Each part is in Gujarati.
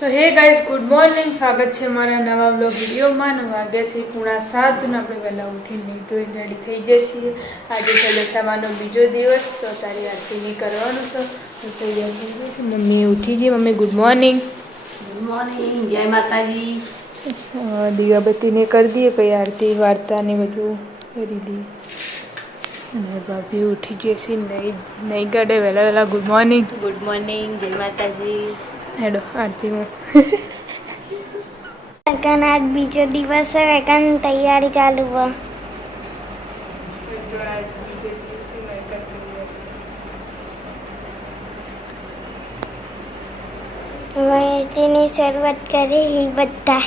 तो हे गाइस गुड मॉर्निंग स्वागत है हमारा नवा व्लॉग वीडियो में। वागे से 6:30 ने अपने वहेला उठीने तो रेडी थई जईए। आज छे समानो बीजो दिवस तो तारी आरती नहीं करवानुं छे तो तैयार थई गई छे। मम्मी उठी गई। Mummy good morning. Good morning, जय माताजी। दीवाबत्ती ने कर दिए पी आरती वार्ता ने बधु करी दी। भाभी उठी जैसी नहीं काढ़े वेला वेला गुड मॉर्निंग। गुड मॉर्निंग, जय माताजी। हेडो आरती में आज बीजो दिवस है वेकन तैयारी चालू है। वही शुरुआत करी ही बता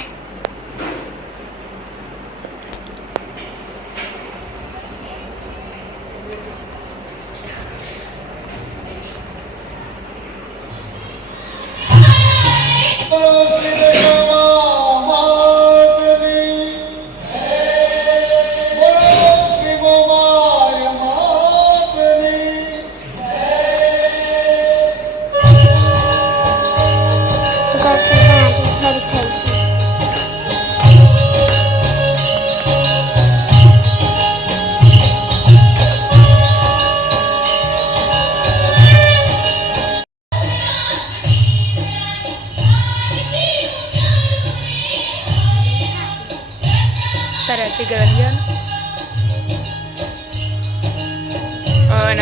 आरती कर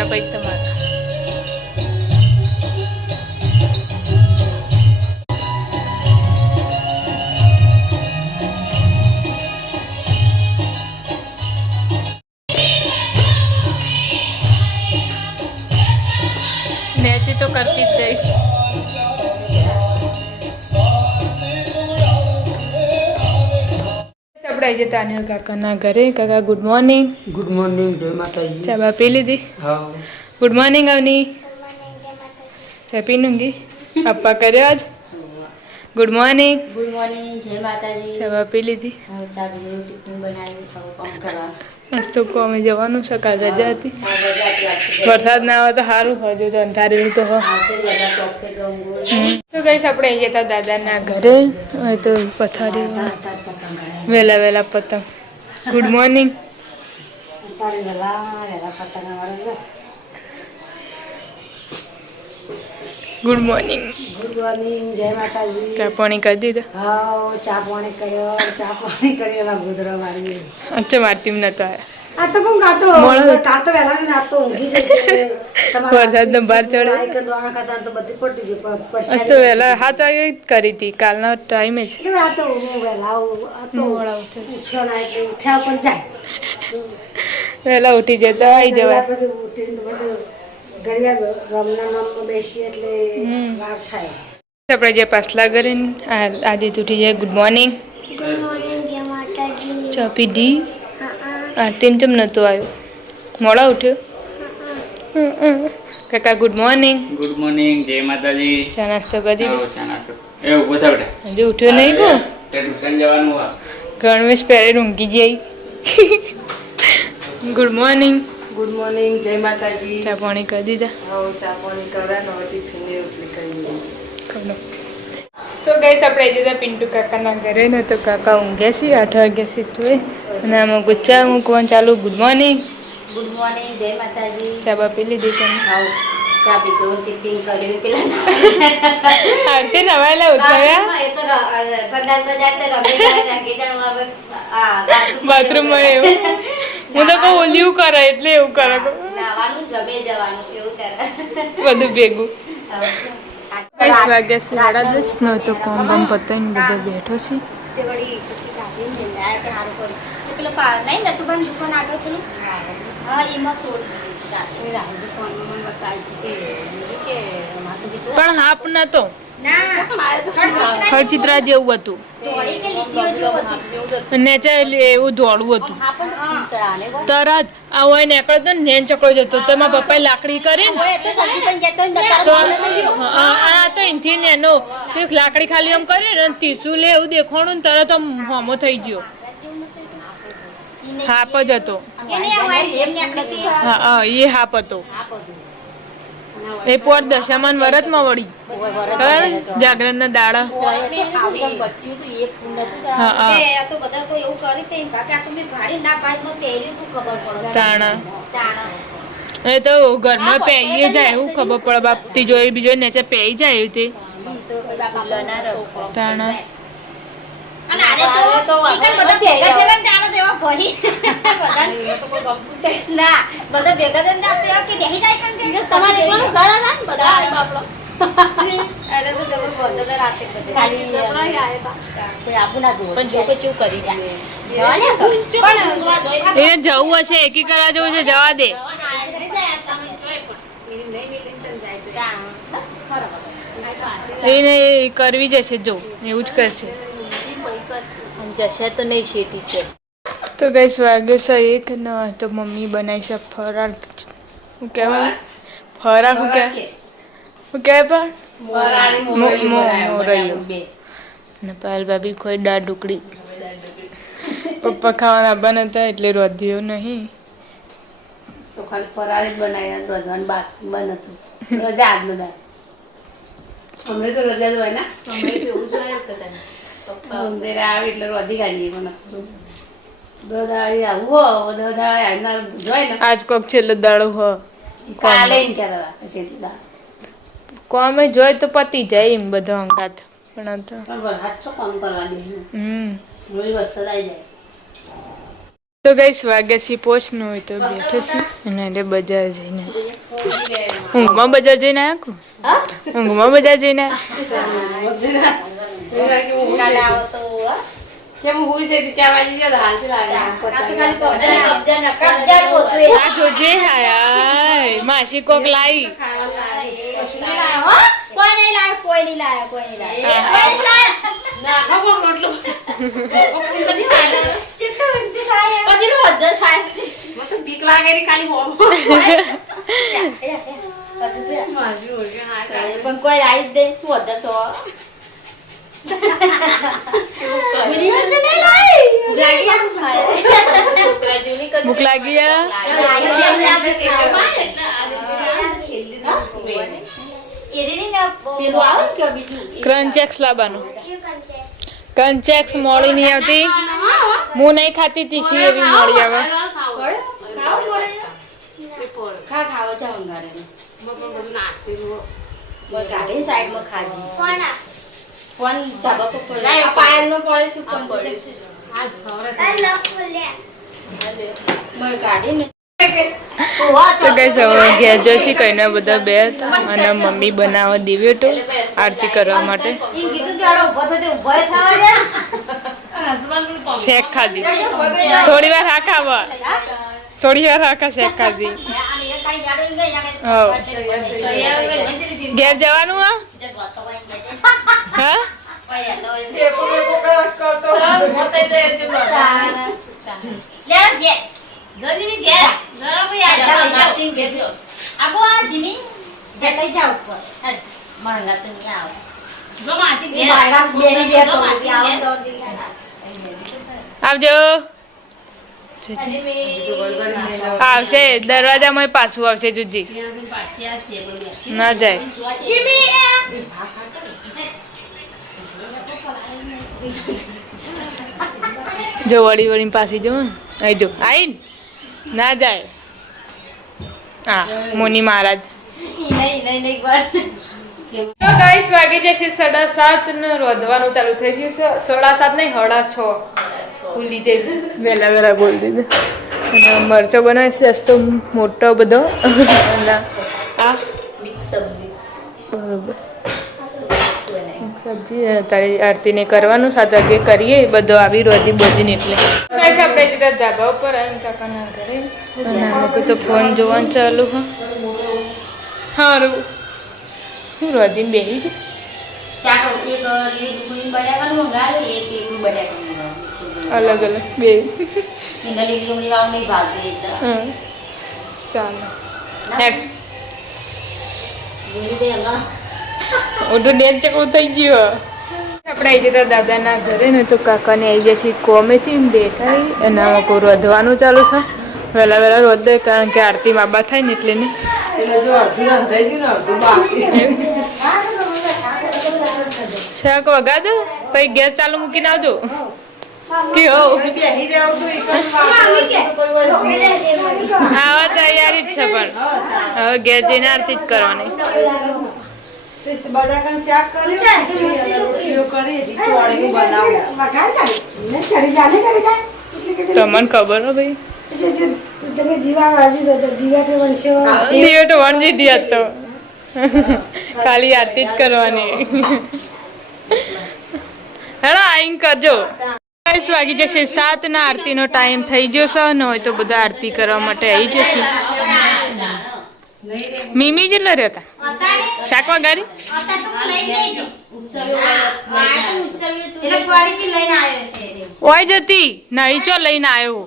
भाई तुम्हारा नेची तो करती ज गई। आई जता अनिल काका ना घरे। काका गुड मॉर्निंग। गुड मॉर्निंग, जय माताजी। चाबा पी लीधी? हाँ। Good morning Avni. चाय पीनूंगी। पापा करे आज गुड मॉर्निंग। गुड मॉर्निंग, जय माताजी। चाबा पी लीधी? हाँ, चा पी टिफिन बनाई काम करा। आज तो कोमे जवानुं छे। काल रजा हती। वरसाद ना आवे तो सारूं हजू तो अंधारेલું तो हो। तो गाइस આપણે અહીં જતા દાદાના ઘરે તો પથારી વેલા વેલા પતંગ। Good morning. Good morning. Good morning, जय माताजी। चा पानी कर दीधा? हाँ, चा पानी કર્યો ગુદરા મારી। अच्छा मारती में नतो आया આ તો કોણ ગાતો કાતો વેલા ની રાત તો ઊંઘી જશે તમારા વરસાદ ને બહાર ચડે આઈ કે દોણા ખાતા તો બધી પટી જે आज तो वेला 7 वागे करी थी कालना टाइम है કે આ તો હું વેલા આ તો मोड़ा उठे ઉઠ્યો ના એટલે ઉઠ્યા પણ જાય वेला उठी जता आई जवा પછી ઉઠીને તો પછી ઘડિયા રમના નામમાં બેસી એટલે વાર થાય। આપણે જે પાછલા ઘરે આજે ઉઠી જાય। ગુડ મોર્निंग। गुड मॉर्निंग जय माताजी। चा पीधी? हां आरती में चम नतो आयो मोड़ा उठ्यो? काका गुड मॉर्निंग। गुड मॉर्निंग, जय माताजी। चा नास्तो कर दी? चा नास्तो ए ऊभो था बेटा हजू उठ्यो नहीं को? ते ट्यूशन जवानुं आ गणवेश पहरे ऊँघी जाई। Good morning. गुड मॉर्निंग, जय माताजी। चा पानी कर दीधा? हाँ, चा पानी करा नो टिफिन ने उपली करी करो। तो गाइस આપણે જતા પિન્ટુ કાકાના ઘરે ને તો કાકા ઊંઘ્યા છે 8 વાગ્યા સુધી અને આમાં ગુચ્ચા મૂકવાનું ચાલુ। Good morning. गुड मॉर्निंग, जय माताजी। ચાબા પી લીધી તમે? हाँ, चा पीतो टिफिन કર્યું પેલા આરતી નવાયેલા ઉઠાયા એ તો સંડાસ માં જાતે રમે નાખી જાવ બસ આ બાથરૂમમાં એવું હું તો કહું ઓલિયું કરે એટલે એવું કરે નાવાનું રમે જવાનું એવું કરે બધું ભેગું। 10 વાગ્યા છે 10:30 નો તો કામ કામ પતાઈને બધે બેઠો છે। તે વળી પછી કાઢી ને લાય કે હારું કરી એ પેલો નહીં નટુબાન દુકાન આગળ પેલું હા એમાં છોડી દીધી રાત્રે રાહુલ ફોનમાં મને બતાવી કે માથું બીજું પણ હાપ નતો ના મારે તો ખરચિત્રા જેવું હતું દોડી કે લીટીઓ જેવું હતું નેચે એવું ધોળું હતું હા પણ ચિંતરાને તરત આ હોય નીકળતો ને નેન ચકડો જતો તો એમાં પપ્પાએ લાકડી કરી ને તો સંજુ પણ જતો ને તો આ તો એનથી નેનો તો લાકડી ખાલી આમ કરી ને તીસું લે એવું દેખાણું ને તરત આમ હોમો થઈ ગયો। હાપ જ હતો। એને આ વાય એમ નીકળતી હા એ હાપ હતો। એ પોર દશામાન વરતમાં વળી ખબર જાગરણના દાડા હા હા તાણા એ તો ઘરમાં પહેરીએ જાય એવું ખબર પડે બાપ ત્રીજો બીજો નીચે પહેરી જાય એવી રીતે તાણા અને આને તો બધા ભેગા થયેલા ને તાણે દેવા ભરી ના બધા ભેગા થઈને જાતે કે બેહી જાય પણ કે તમારે કોણ ઘર ના બધા બાપડો અરે તો જબર બધા રાતે બધે ખાલી જબડા આયા તા કોઈ આપુ ના દો પણ જો કે ચૂ કરી દે એને જવું હશે એકી કરવા જવું છે જવા દે એને કરવી જશે જો એવું જ કરશે જશે તો નહીં શેટી છે તો ગઈસ વાગ્યો છે એક ન તો મમ્મી બનાવી છે ફરાળ શું કહેવાય ફરાળ શું કહેવાય પણ મોરૈયો ને પાલ ભાભી કોઈ દાળ ઢુકડી પપ્પા ખાવાના બનાવતા એટલે રોધ્યો નહીં તો ખાલી ફરાળ જ બનાવ્યા રોજવાનું બાદ બંધ હતું રજા આજનો દાળ અમને તો રજા જ હોય ને અમને તો એવું જ હોય મંદિર આવે એટલે રોધી કાઢીએ મને દોદાળી આવું હો દોદાળી આજના જોઈ ને આજ કોક છેલ્લો દાડો હ કાલે ને કહેતા પછી દાળ કોમે જોઈ તો પતી જાય એમ બધો અંગાત પણ તો પણ વરસાદ તો કામ કરવા દે રોજ વરસાદ આવી જાય તો ગઈસ વાગ્યાસી પોચનું હોય તો બેઠો છે અને એટલે બજાર જઈને ઊંઘમાં બજાર જઈને આવ્યા ઊંઘમાં બજાર જઈને કાલે આવો તો કેમ હુઈ જતી 4 વાગી ગયા હાલથી લાગે આ તો ખાલી કબજા પોતું આ જોજે હાય માસી કોક લાવી કોઈ નહીં લાયો ના ખબર રોટલો પછી રોજ થાય મને તો બીક લાગે ને ખાલી હોમ પણ કોઈ રાઈસ દે વધે તો ભૂખ લાગી ક્રંચેક્સ લાવવાનું ક્રંચેક્સ મોડી નહીં આવતી હું નહીં ખાતી તીખી એવી મોડી આવે ખાવા જાવ બધું નાખી સાઈડમાં ખાજી ફોન ધાબા પર પડે પાયલ નો પડે શું ફોન પડે મેં કાઢીને તો ગઈસ હવે ઘેર જોઈશી કહીને બધા બે હતા અને મમ્મી બનાવવા દીવ્યો તો આરતી કરવા માટે શેક ખાધી થોડી વાર હા ખાવા થોડી વાર હા શેક ખાધી ઘેર જવાનું હા આવજો આવશે દરવાજામાં પાછું આવશે જુજી ના જાય જો વળી વળી પાછી જો અહીં જો આઈ ના જાય હા મુનિ મહારાજ તો ગાઈસ વાગી જશે 7:30 ને રોધવાનું ચાલુ થઈ ગયું છે 7:30 નહીં 6:30 ભૂલી જાય વહેલા બોલી દીધું અને મરચો બનાવે છે તો મોટો બધો અને આ મિક્સ સબ્જી બરોબર સબ્જી તારી આરતીને કરવાનું 7 વાગે કરીએ બધો આવી રોજી બોજીને એટલે ગાઈસ આપણે જતા ધાબા ઉપર અને કાકાના ઘરે અને અમે તો ફોન જોવાનું ચાલુ સારું હું રોજી બેસી ગઈ શાક એક લીલું બટાકાનું મંગાવ્યું એક લીલું બટાકાનું મંગાવ્યું અલગ અલગ બે એને લીલું વાળું નહીં ભાવતું એટલે ચાલો હેડ જોઈ દે એમાં ઓઢું ડેન ચકડું થઈ ગયું આપણે આવી જતા દાદાના ઘરે ને તો કાકાને આવી જશે કોમેથી બેઠા અને આમાં કોઈ વધવાનું ચાલુ છે વહેલા વહેલા રોજ દે કારણ કે આરતી બાબા થાય ને એટલે નહીં. શાક વગા દો પછી ગેસ ચાલુ મૂકીને આવજો. કેવો આવા તૈયારી જ છે પણ હવે ગેસ જઈને આરતી જ કરવાની. તમને ખબર હો ભાઈ દીવે તો વણજી દી તો ખાલી આરતી જ કરવાની. હેલો આઈન કરજો. 22 વાગી જશે 7 ના આરતી નો ટાઈમ થઈ ગયો છે ને હોય તો બધા આરતી કરવા માટે આવી જશે. મીમી જેટલા રહેતા શાક વગારી ઓય જતી નહીં ચો લઈને આવ્યો.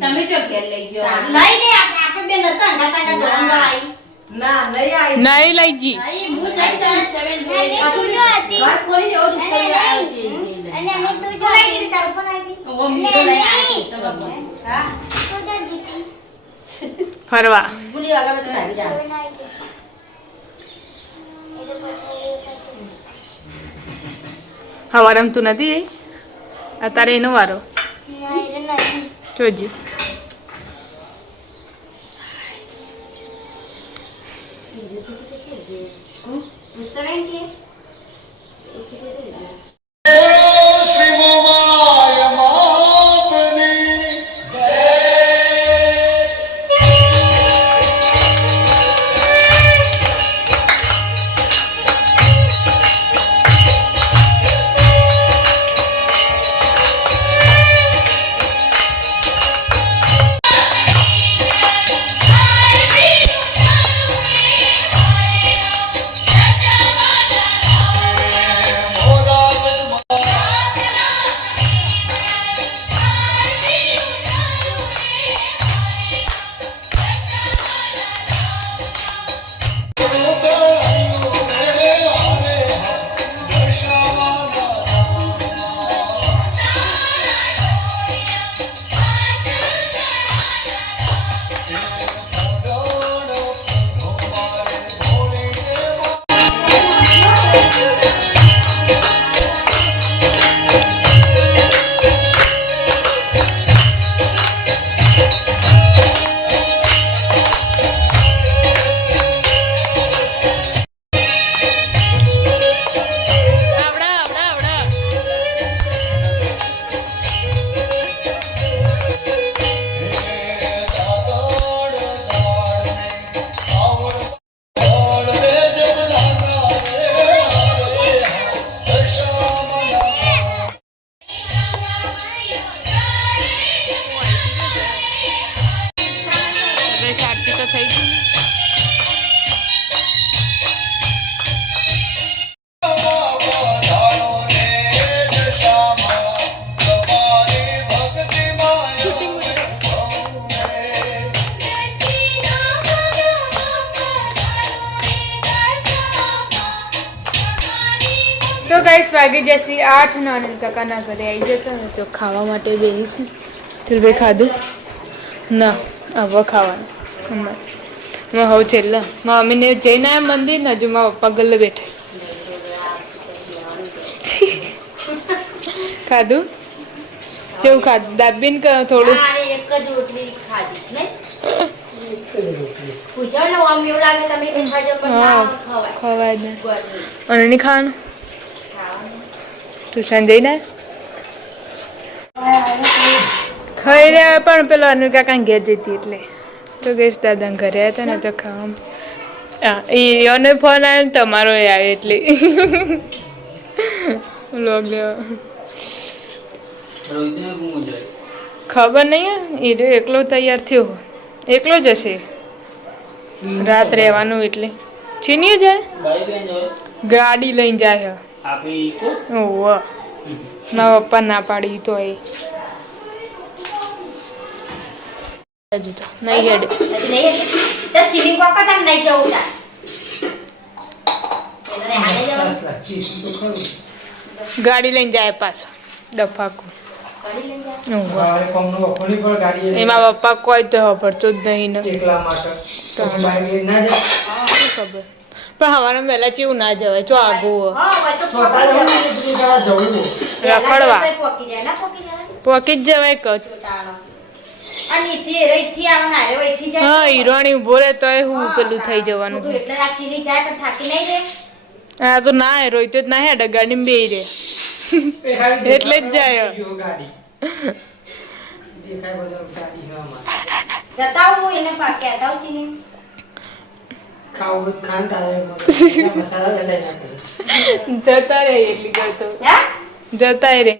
તમે જો ઘેર લઈ જાઓ નહીં લઈ જી ફરવા. હવા રમતું નથી અત્યારે એનો વારો જોજી. તો ગાઈસ વાગી જશે 8 ને આનંદ કાકાના ઘરે આવી જતા ને તો ખાવા માટે બેસીશું. તુલભાઈ ખાધું ના હવે ખાવાનું હમણાં હવે છેલ્લા મારા મમ્મીને જઈને આવ્યા મંદિર ને હજુ મારા પપ્પા ગલ્લે બેઠા. ખાધું જેવું ખાધું દાબીન થોડું એક જ રોટલી ખાધી ને પૂછો ને આમ એવું લાગે તમે ખાજો પણ ના ખવાય ખવાય ને અને નહીં ખાવાનું તું સંજય ને ખાઈ રહ્યા પણ પેલો અનિલ કાકા ઘેર જતી એટલે તો ગઈશ દાદા ઘરે આવ્યા હતા ને તો ખાવા એને ફોન આવ્યો ને તમારો એ આવે એટલે લોગ લેવા ખબર નહીં એ એકલો તૈયાર થયો એકલો જ હશે રાત રહેવાનું એટલે છીન્યું જાય ગાડી લઈને જાય ઓહ ના પપ્પા ના પાડી તો એ હજુ તો નહીં હેડ ચીની કોકા તને નહીં જવું ગાડી લઈને જાય પાછો ડફાકો ગાડી લઈને જાય હવે કોમનો વખોડી પર ગાડી એમાં પપ્પા કોઈ તો ખબરતો જ નહીં ને એકલા માટે તમે બાઈક લઈને ના જાઓ શું ખબર પણ હવારમાં વહેલા ચેવું ના જવાય જો આગું હા હોય તો ચોથા પોકી જવાય જવું જવું રખડવા પહેલા પોકી જાય ના પોકી જવાય પોકી જ જવાય કે તાણો અને ઈથી રેથી આવના રે વઈથી જાય હા હીરોણી ઉભો રહે તો હું પેલું થઈ જવાનું ખોટું એટલે આ ચીલી જાય પણ થાકી નહીં રે આ તો ના રોય તો જ ના હેડ ગાડીમાં બેહી રે એટલે જ જાય. ગાડી દેખાય બધો ગાડી હવામાં જતા હું એને પાકે આતા હું ચીની ખાવું ખાન તારે મસાલા લગાઈ નાખે જતા રે એટલી કરતો હે જતા રે